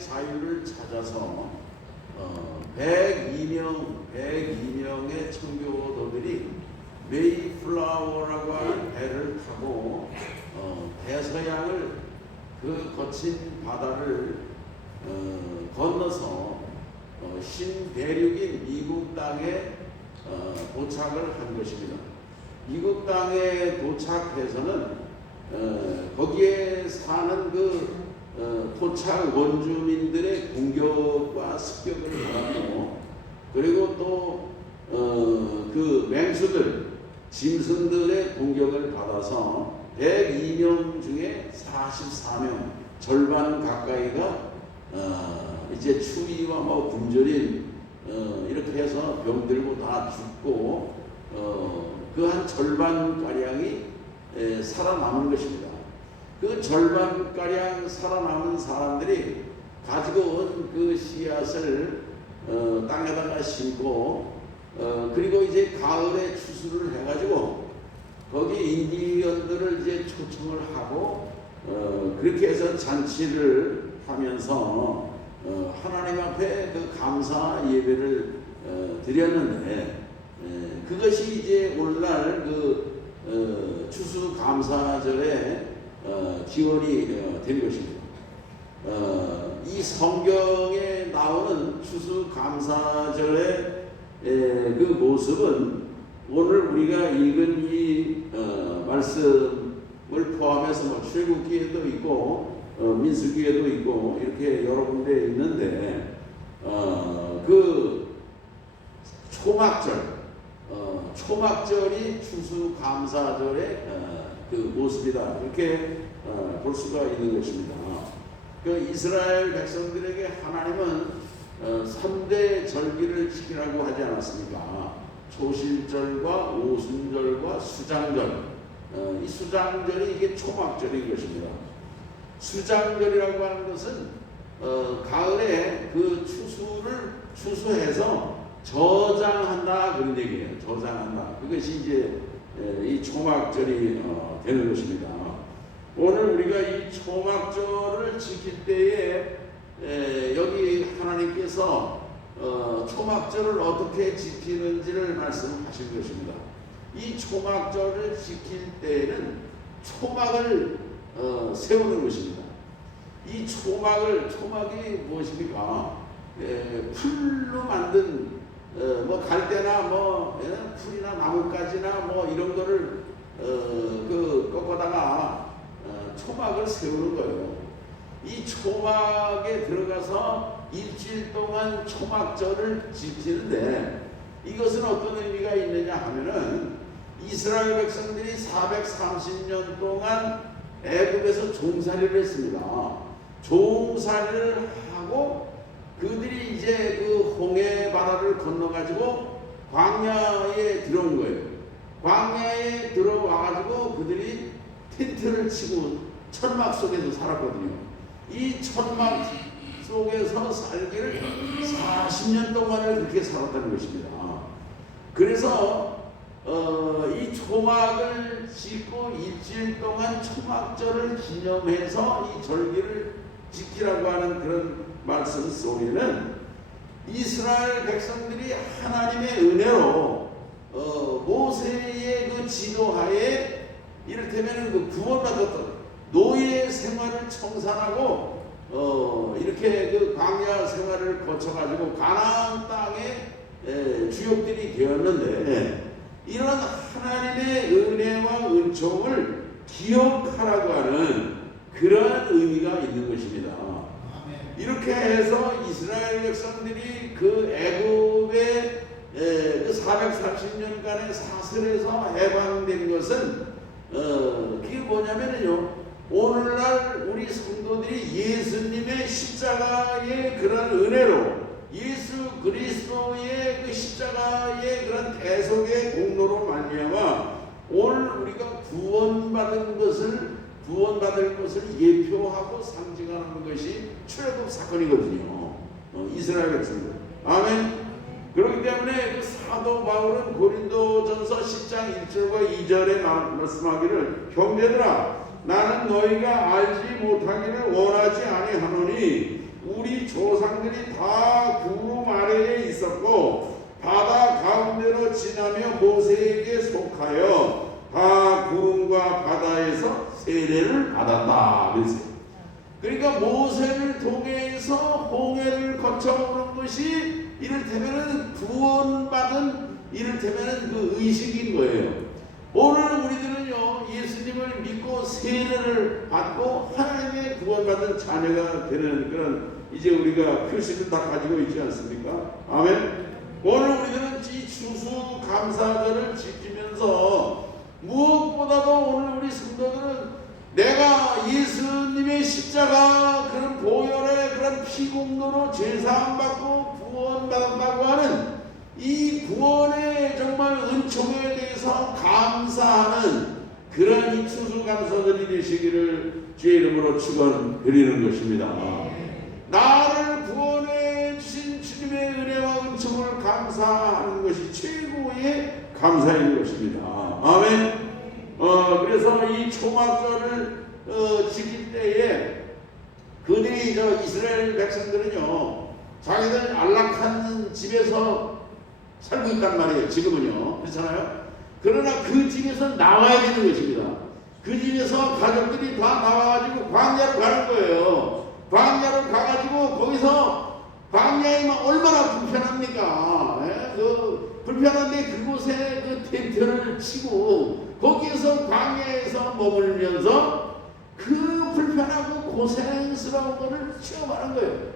자유를 찾아서 102명의 청교도들이 메이플라워라고 하는 배를 타고 대서양을 그 거친 바다를 건너서 신대륙인 미국 땅에 도착을 한 것입니다. 미국 땅에 도착해서는 거기에 사는 그 토착 원주민들의 공격과 습격을 받았고, 그리고 또 그 맹수들, 짐승들의 공격을 받아서 102명 중에 44명, 절반 가까이가 이제 추위와 뭐 굶주림 이렇게 해서 병들고 다 죽고 그 한 절반 가량이 살아남은 것입니다. 그 절반 가량 살아남은 사람들이 가지고 온 그 씨앗을 땅에다가 심고 그리고 이제 가을에 추수를 해가지고 거기 인디언들을 이제 초청을 하고 그렇게 해서 잔치를 하면서 하나님 앞에 그 감사 예배를 드렸는데 그것이 이제 오늘날 그 추수 감사절에 기원이 된 것입니다. 이 성경에 나오는 추수 감사절의 그 모습은 오늘 우리가 읽은 이 말씀을 포함해서 뭐 출애굽기에도 있고 민수기에도 있고 이렇게 여러 군데 있는데 그 초막절이 추수 감사절의 그 모습이다, 이렇게 볼 수가 있는 것입니다. 그 이스라엘 백성들에게 하나님은 3대 절기를 지키라고 하지 않았습니까? 초실절과 오순절과 수장절. 이 수장절이 이게 초막절인 것입니다. 수장절이라고 하는 것은 가을에 그 추수해서 저장한다, 그런 얘기예요. 저장한다. 그것이 이제 이 초막절이 되는 것입니다. 오늘 우리가 이 초막절을 지킬 때에 여기 하나님께서 초막절을 어떻게 지키는지를 말씀하신 것입니다. 이 초막절을 지킬 때에는 초막을 세우는 것입니다. 이 초막이 무엇입니까? 풀로 만든 뭐 갈대나 뭐 풀이나 나뭇가지나 뭐 이런 거를 그 꺾어다가 초막을 세우는 거예요. 이 초막에 들어가서 일주일 동안 초막절을 지키는데 이것은 어떤 의미가 있느냐 하면은 이스라엘 백성들이 430년 동안 애굽에서 종살이를 했습니다. 종살이를 하고 그들이 이제 그 홍해 바다를 건너가지고 광야에 들어온 거예요. 광야에 들어와가지고 그들이 텐트를 치고 천막 속에서 살았거든요. 이 천막 속에서 살기를 40년 동안을 그렇게 살았다는 것입니다. 그래서 이 초막을 짓고 일주일 동안 초막절을 기념해서 이 절기를 지키라고 하는 그런 말씀 속에는 이스라엘 백성들이 하나님의 은혜로 모세의 그 지도하에 이를테면 그 구원받았던 노예 생활을 청산하고 이렇게 그 광야 생활을 거쳐가지고 가나안 땅의 주역들이 되었는데 이런 하나님의 은혜와 은총을 기억하라고 하는 그런 의미가 있는 것입니다. 이렇게 해서 이스라엘 백성들이 그 애굽의 그 430년간의 사슬에서 해방된 것은 그게 뭐냐면요, 오늘날 우리 성도들이 예수님의 십자가의 그런 은혜로 예수 그리스도의 그 십자가의 그런 대속의 공로로 말미암아 오늘 우리가 구원받을 것을 예표하고 상징하는 것이 출애굽 사건이거든요. 이스라엘 백성들. 아멘. 그렇기 때문에 그 사도 바울은 고린도전서 10장 1절과 2절에 말씀하기를, 형제들아 나는 너희가 알지 못하기를 원하지 아니하노니 우리 사람들이 다 구름 아래에 있었고 바다 가운데로 지나며 모세에게 속하여 다 구름과 바다에서 세례를 받았다 그랬어요. 그러니까 모세를 통해서 홍해를 거쳐오는 것이 이를테면은 구원받은 이를테면은 그 의식인 거예요. 오늘 우리들은요 예수님을 믿고 세례를 받고 하나님의 구원받은 자녀가 되는 그런 이제 우리가 표식을 다 가지고 있지 않습니까? 아멘. 오늘 우리들은 이 추수감사절을 지키면서 무엇보다도 오늘 우리 성도들은 내가 예수님의 십자가 그런 보혈의 그런 피공로로 죄사함 받고 구원받았다고 하는 이 구원의 정말 은총에 대해서 감사하는 그런 이 추수감사절이 되시기를 주의 이름으로 축원드리는 것입니다. 나를 구원해 주신 주님의 은혜와 은총을 감사하는 것이 최고의 감사인 것입니다. 아멘. 그래서 이 초막절을 지킬 때에 그들이 이스라엘 백성들은요 자기들 안락한 집에서 살고 있단 말이에요. 지금은요 그렇잖아요. 그러나 그 집에서 나와야 되는 것입니다. 그 집에서 가족들이 다 나와가지고 광야로 가는 거예요. 광야로 가가지고 거기서 광야에만 얼마나 불편합니까? 그 불편한데 그곳에 그 텐트를 치고 거기에서 광야에서 머물면서 그 불편하고 고생스러운 것을 체험하는 거예요.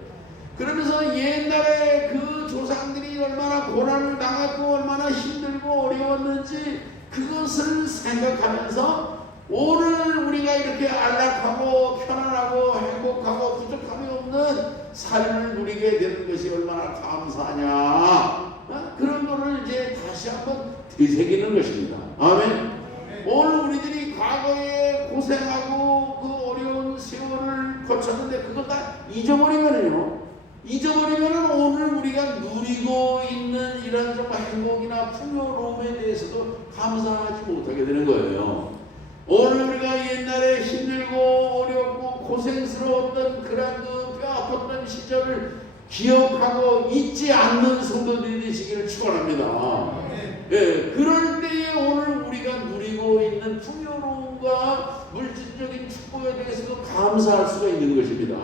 그러면서 옛날에 그 조상들이 얼마나 고난을 당했고 얼마나 힘들고 어려웠는지 그것을 생각하면서 오늘 우리가 이렇게 안락하고 편안하고 행복하고 부족함이 없는 삶을 누리게 되는 것이 얼마나 감사하냐, 그런 거를 이제 다시 한번 되새기는 것입니다. 아멘. 오늘 우리들이 과거에 고생하고 그 어려운 세월을 거쳤는데 그걸 다 잊어버리면요, 잊어버리면 오늘 우리가 누리고 있는 이런 정말 행복이나 풍요로움에 대해서도 감사하지 못하게 되는 거예요. 오늘 우리가 옛날에 힘들고 어렵고 고생스러웠던 그런 그 뼈아팠던 시절을 기억하고 잊지 않는 성도들이 되시기를 축원합니다. 예, 그럴 때에 오늘 우리가 누리고 있는 풍요로움과 물질적인 축복에 대해서도 감사할 수가 있는 것입니다.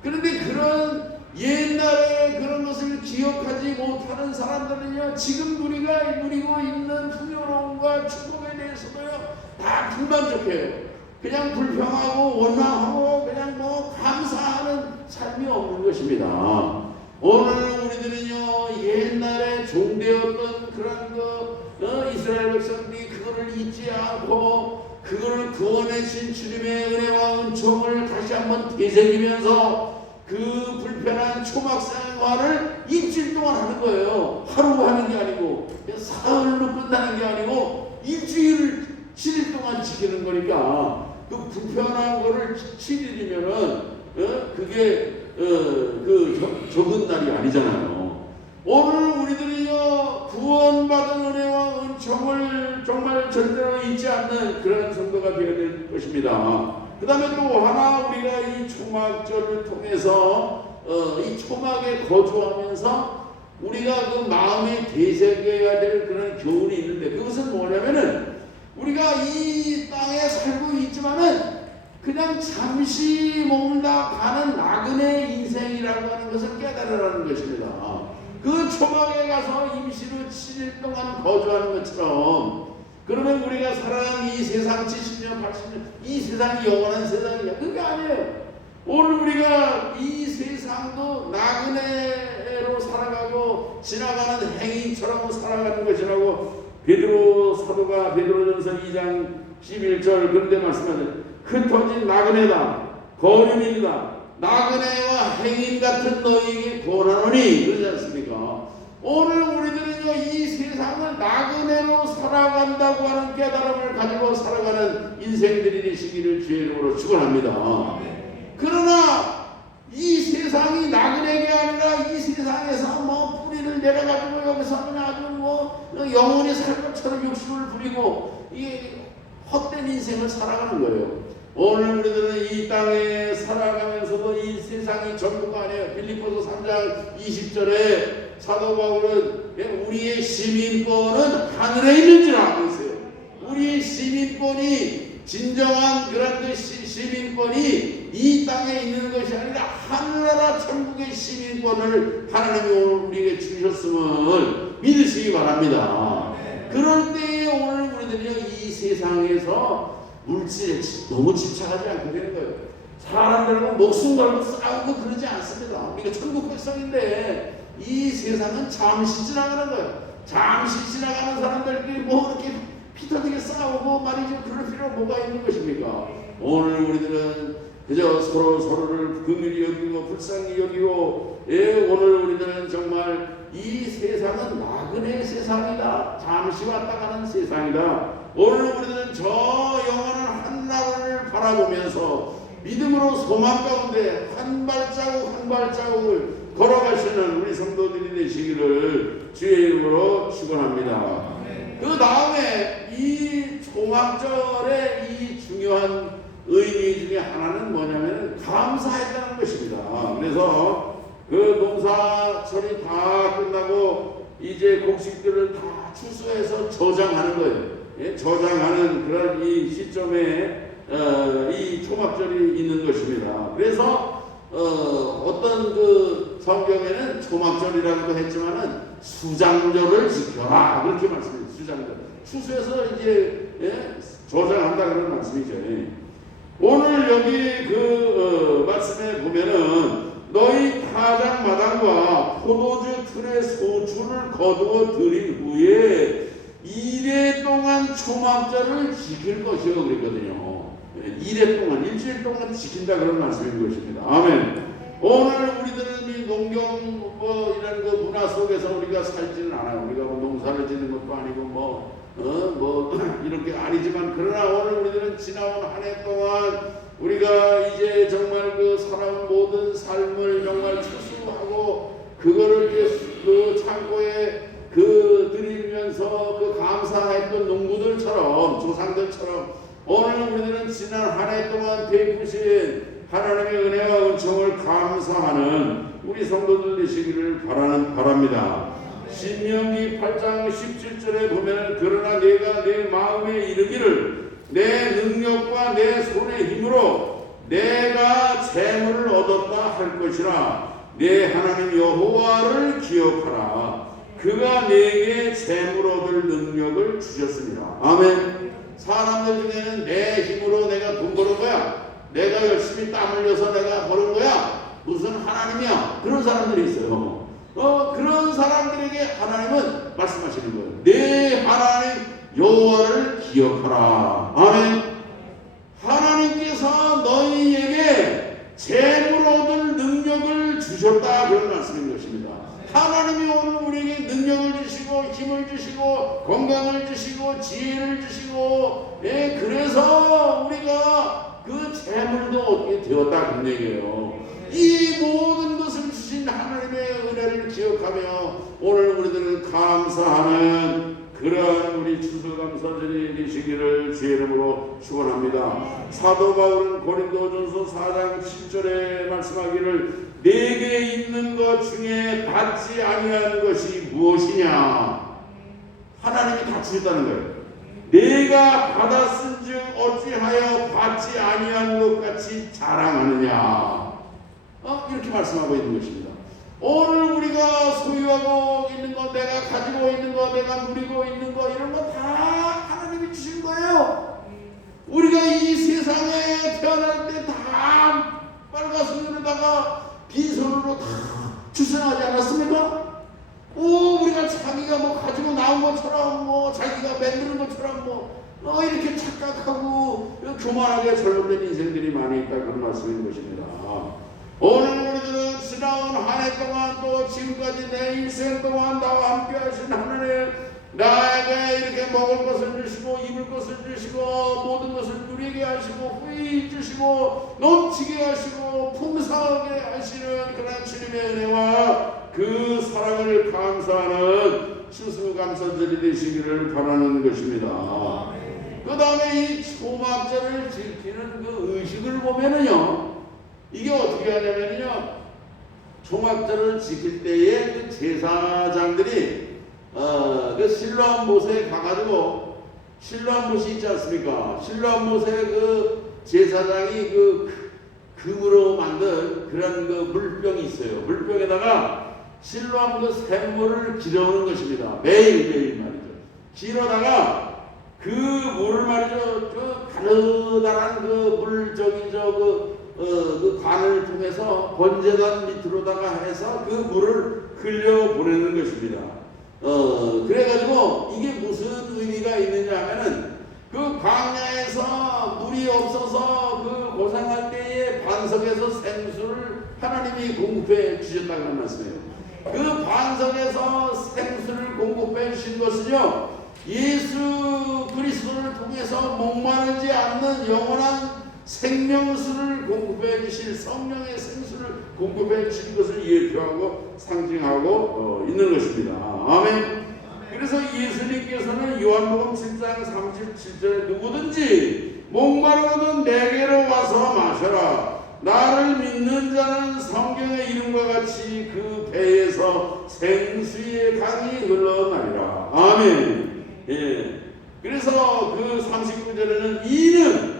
그런데 그런 옛날에 그런 것을 기억하지 못하는 사람들은요 지금 우리가 누리고 있는 풍요로움과 축복에 대해서도요 다 불만족해요. 그냥 불평하고 원망하고 그냥 뭐 감사하는 삶이 없는 것입니다. 오늘 우리들은요 옛날에 종되었던 그런 이스라엘 백성들이 그거를 잊지 않고 그거를 구원해 주신 주님의 은혜와 은총을 다시 한번 되새기면서 그 불편한 초막 생활을 일주일 동안 하는 거예요. 하루 하는 게 아니고 사흘로 끝나는 게 아니고 일주일 7일 동안 지키는 거니까 그 불편한 거를 7일이면은 그게 그 적은 날이 아니잖아요. 오늘 우리들이요 구원받은 은혜와 은총을 정말 절대로 잊지 않는 그런 성도가 되어야 될 것입니다. 그 다음에 또 하나 우리가 이 초막절을 통해서 이 초막에 거주하면서 우리가 그 마음에 되새겨야 될 그런 교훈이 있는데 그것은 뭐냐면은 우리가 이 땅에 살고 있지만은 그냥 잠시 머물다 가는 나그네 인생이라고 하는 것을 깨달으라는 것입니다. 그 초막에 가서 임시로 7일 동안 거주하는 것처럼 그러면 우리가 살아가는 이 세상 70년 80년 이 세상이 영원한 세상이냐, 그게 아니에요. 오늘 우리가 이 세상도 나그네로 살아가고 지나가는 행인처럼 살아가는 것이라고 베드로 사도가 베드로전서 2장 11절 그런데 말씀하는 흩어진 나그네다 거류민이다 나그네와 행인 같은 너희에게 권하노니 그러지 않습니까? 오늘 우리들은요 이 세상을 나그네로 살아간다고 하는 깨달음을 가지고 살아가는 인생들이 되시기를 주의 이름으로 축원합니다. 그러나 이 세상이 나그네가 아니라 이 세상에서 뭐 뿌리를 내려가지고 여기서 그냥 아주 뭐 영원히 살 것처럼 욕심을 부리고 이 헛된 인생을 살아가는 거예요. 오늘 우리들은 이 땅에 살아가면서도 이 세상이 전부가 아니에요. 빌립보서 3장 20절에 사도 바울은 우리의 시민권은 하늘에 있는지라 하고 있어요. 우리의 시민권이 진정한 그런 그 시민권이 이 땅에 있는 것이 아니라 하늘나라 천국의 시민권을 하나님이 오늘 우리에게 주셨음을 믿으시기 바랍니다. 그럴 때에 오늘 우리들이 이 세상에서 물질에 너무 집착하지 않게 되는 거예요. 사람들하고 목숨 걸고 싸우고 그러지 않습니다. 우리가 천국 백성인데 이 세상은 잠시 지나가는 거예요. 잠시 지나가는 사람들끼리 뭐 이렇게 피터지게 싸우고 말이죠. 그럴 필요가 뭐가 있는 것입니까? 오늘 우리들은 그저 서로를 긍휼히 여기고 불쌍히 여기고, 오늘 우리들은 정말 이 세상은 나그네 세상이다. 잠시 왔다 가는 세상이다. 오늘 우리들은 저 영원한 한나라를 바라보면서 믿음으로 소망 가운데 한 발자국 한 발자국을 걸어가시는 우리 성도들이 되시기를 주의 이름으로 축원합니다. 그 다음에 이 초막절의 이 중요한 의미 중에 하나는 뭐냐면 감사했다는 것입니다. 그래서 그 농사철이 다 끝나고 이제 곡식들을 다 추수해서 저장하는 거예요. 저장하는 그런 이 시점에 이 초막절이 있는 것입니다. 그래서 어떤 그 성경에는 초막절이라고도 했지만은 수장절을 지켜라 그렇게 말씀해요. 수장절. 추수해서 이제 저장한다 그런 말씀이죠. 오늘 여기 그 말씀에 보면은 너희 타작 마당과 포도주 틀에 소출을 거두어 들인 후에 2회 동안 초막절을 지킬 것이요 그랬거든요. 2회 동안 일주일 동안 지킨다 그런 말씀인 것입니다. 아멘. 오늘 우리들은 이 농경 이런 그 문화 속에서 우리가 살지는 않아요. 우리가 뭐 농사를 짓는 것도 아니고 뭐 이런 게 아니지만, 그러나 오늘 우리들은 지나온 한 해 동안 우리가 이제 정말 그 살아온 모든 삶을 정말 추수하고 그거를 그 창고에 그 드리면서 그 감사했던 농부들처럼 조상들처럼 오늘 우리들은 지난 한 해 동안 베푸신 하나님의 은혜와 은총을 감사하는 우리 성도들 되시기를 바랍니다. 신명기 8장 17절에 보면 그러나 내가 내 마음에 이르기를 내 능력과 내 손의 힘으로 내가 재물을 얻었다 할 것이라 내 하나님 여호와를 기억하라. 그가 내게 재물 얻을 능력을 주셨습니다. 아멘. 사람들 중에는 내 힘으로 내가 돈 버는 거야, 내가 열심히 땀 흘려서 내가 버는 거야, 무슨 하나님이야, 그런 사람들이 있어요. 그런 사람들에게 하나님은 말씀하시는 거예요. 내 하나님 여호와를 기억하라. 아멘. 하나님께서 너희에게 재물 얻을 능력을 주셨다 그런 말씀인 것입니다. 하나님이 오늘 우리에게 능력을 주시고 힘을 주시고 건강을 주시고 지혜를 주시고, 그래서 우리가 그 재물도 얻게 되었다 그런 얘기예요. 이 모든 것을 주신 하나님의 은혜를 기억하며 오늘 우리들은 감사하는 그러한 우리 추수감사절이 되시기를 주의 이름으로 축원합니다. 사도 바울은 고린도전서 4장 10절에 말씀하기를 내게 있는 것 중에 받지 아니한 것이 무엇이냐. 하나님이 다 주셨다는 거예요. 내가 받았은즉 어찌하여 받지 아니한 것 같이 자랑하느냐. 이렇게 말씀하고 있는 것입니다. 오늘 우리가 소유하고 있는 것, 내가 가지고 있는 것, 내가 누리고 있는 것, 이런 거 다 하나님이 주신 거예요. 우리가 이 세상에 태어날 때 다 빨가슴으로다가 빈손으로 다 출생하지 않았습니까? 우리가 자기가 뭐 가지고 나온 것처럼, 뭐 자기가 만드는 것처럼 이렇게 착각하고 교만하게 잘못된 인생들이 많이 있다 그런 말씀인 것입니다. 오늘 우리들은 지나온 한 해 동안 또 지금까지 내 인생 동안 나와 함께 하신 하나님, 나에게 이렇게 먹을 것을 주시고 입을 것을 주시고 모든 것을 누리게 하시고 후히 주시고 넘치게 하시고 풍성하게 하시는 그런 주님의 은혜와 그 사랑을 감사하는 추수감사절이 되시기를 바라는 것입니다. 그 다음에 이 초막절을 지키는 그 의식을 보면은요, 이게 어떻게 하냐면요, 초막절을 지킬 때에 그 제사장들이 그 실로암 못에 가가지고, 실로암 못이 있지 않습니까? 실로암 못에 그 제사장이 그 금으로 만든 그런 그 물병이 있어요. 물병에다가 실로암 그 샘물을 길어오는 것입니다. 매일매일 말이죠. 길어다가 그 물을 말이죠, 그 가느다란 그 물 그 관을 통해서 번제단 밑으로다가 해서 그 물을 흘려 보내는 것입니다. 그래가지고 이게 무슨 의미가 있느냐 하면은 그 광야에서 물이 없어서 그 고생할 때에 반석에서 생수를 하나님이 공급해 주셨다는 말씀이에요. 그 반석에서 생수를 공급해 주신 것은요, 예수 그리스도를 통해서 목마르지 않는 영원한 생명수를 공급해 주실, 성령의 생수를 공급해 주실 것을 예표하고 상징하고 있는 것입니다. 아멘. 그래서 예수님께서는 요한복음 7장 37절에 누구든지 목마르거든 내게로 와서 마셔라. 나를 믿는 자는 성경의 이름과 같이 그 배에서 생수의 강이 흘러나리라. 아멘. 예. 그래서 그 39절에는 이는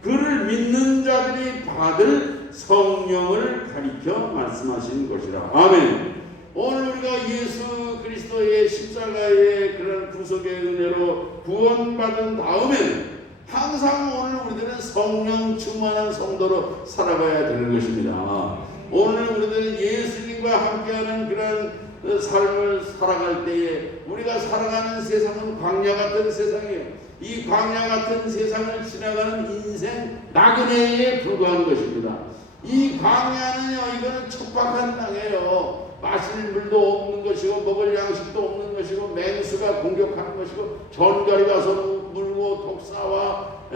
그를 믿는 자들이 받을 성령을 가리켜 말씀하신 것이라. 아멘. 오늘 우리가 예수 그리스도의 십자가의 그런 구속의 은혜로 구원받은 다음에는 항상 오늘 우리들은 성령 충만한 성도로 살아가야 되는 것입니다. 오늘 우리들은 예수님과 함께하는 그런 삶을 살아갈 때에 우리가 살아가는 세상은 광야 같은 세상이에요. 이 광야 같은 세상을 지나가는 인생 나그네에 불과한 것입니다. 이 광야는요, 이거는 척박한 땅이에요. 마실 물도 없는 것이고 먹을 양식도 없는 것이고 맹수가 공격하는 것이고 전갈이 가서 물고 독사와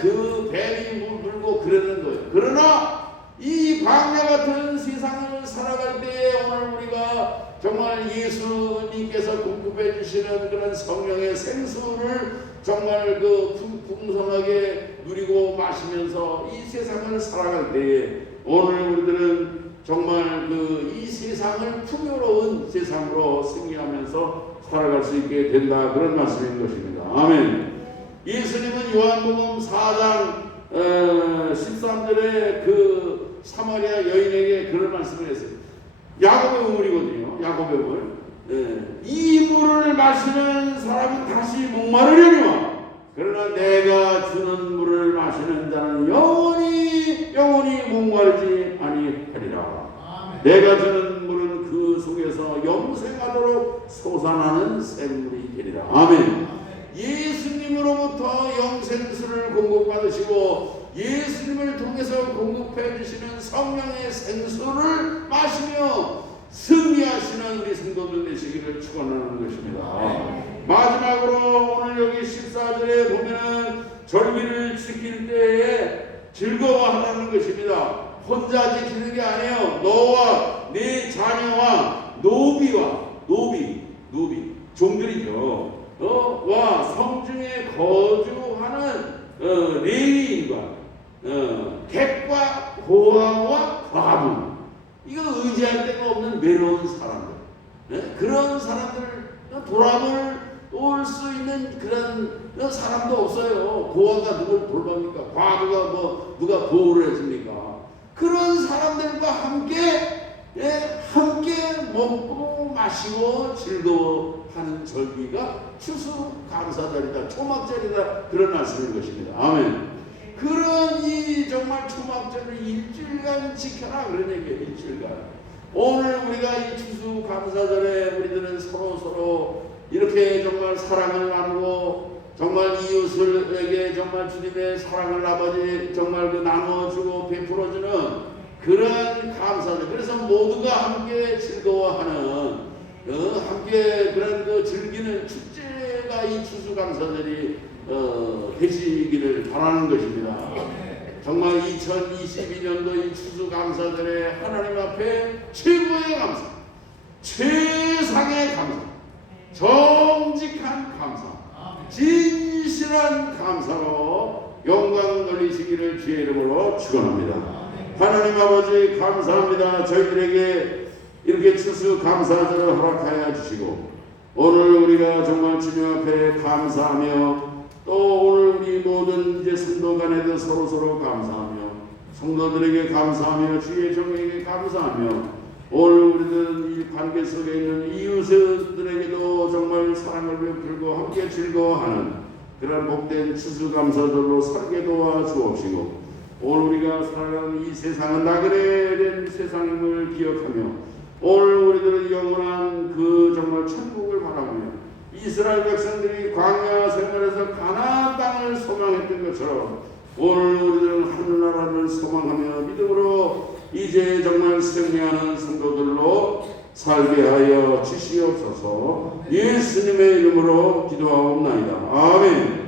그 뱀이 물고 그러는 거예요. 그러나 이 광야 같은 세상을 살아갈 때에 오늘 우리가 정말 예수님께서 공급해 주시는 그런 성령의 생수를 정말 그 풍성하게 누리고 마시면서 이 세상을 살아갈 때에 오늘 우리들은 정말 이 세상을 풍요로운 세상으로 승리하면서 살아갈 수 있게 된다, 그런 말씀인 것입니다. 아멘. 예수님은 요한복음 4장 13절에 그 사마리아 여인에게 그런 말씀을 했어요. 야곱의 우물이거든요. 야곱의 물. 이 물을 마시는 사람은 다시 목마르려니와 그러나 내가 주는 물을 마시는 자는 영원히 목마르지 아니하리라. 내가 주는 물은 그 속에서 영생하도록 솟아나는 샘물이 되리라. 아멘. 예수님으로부터 영생수를 공급받으시고 예수님을 통해서 공급해 주시는 성령의 생수를 마시며 승리하시는 우리 성도들 되시기를 축원하는 것입니다. 마지막으로 오늘 여기 14절에 보면은 절기를 지킬 때에 즐거워하라는 것입니다. 혼자 지키는 게 아니에요. 너와 네 자녀와 노비 종들이죠. 와 성중에 거주하는 레위인과 객과 고아와 과부, 이거 의지할 데가 없는 외로운 사람들, 그런 사람들 돌아볼 수 있는 그런 사람도 없어요. 고아가 누굴 돌봅니까? 과부가 누가 보호를 해줍니까? 그런 사람들과 함께 먹고 마시고 즐거워하는 절기가 추수감사절이다, 초막절이다, 그런 말씀인 것입니다. 아멘. 그런 이 정말 초막절을 일주일간 지켜라, 그런 얘기예요. 일주일간. 오늘 우리가 이 추수감사절에 우리들은 서로 이렇게 정말 사랑을 나누고 정말 이웃에게 정말 주님의 사랑을 아버지 정말 나눠주고 베풀어주는 그런 감사절. 그래서 모두가 함께 즐거워하는 함께 그런 즐기는 축제가 이 추수감사절이 되시기를 바라는 것입니다. 정말 2022년도 이 추수감사절에 하나님 앞에 최고의 감사, 최상의 감사, 정직한 감사, 진실한 진실한 감사로 영광 돌리시기를 주의 이름으로 축원합니다. 하나님 아버지 감사합니다. 저희들에게 이렇게 추수 감사절을 허락하여 주시고 오늘 우리가 정말 주님 앞에 감사하며 또 오늘 우리 모든 이제 성도 간에도 서로 감사하며 성도들에게 감사하며 주의 종에게 감사하며 오늘 우리들 이 관계 속에 있는 이웃들에게도 정말 사랑을 베풀고 함께 즐거워하는 그런 복된 추수감사절로 살게 도와 주옵시고 오늘 우리가 살아가는 이 세상은 나그네 된 세상임을 기억하며 오늘 우리들은 영원한 그 정말 천국을 바라보며 이스라엘 백성들이 광야 생활에서 가나안 땅을 소망했던 것처럼 오늘 우리들은 하늘나라를 소망하며 믿음으로 이제 정말 승리하는 성도들로 살게 하여 주시옵소서. 예수님의 이름으로 기도하옵나이다. 아멘.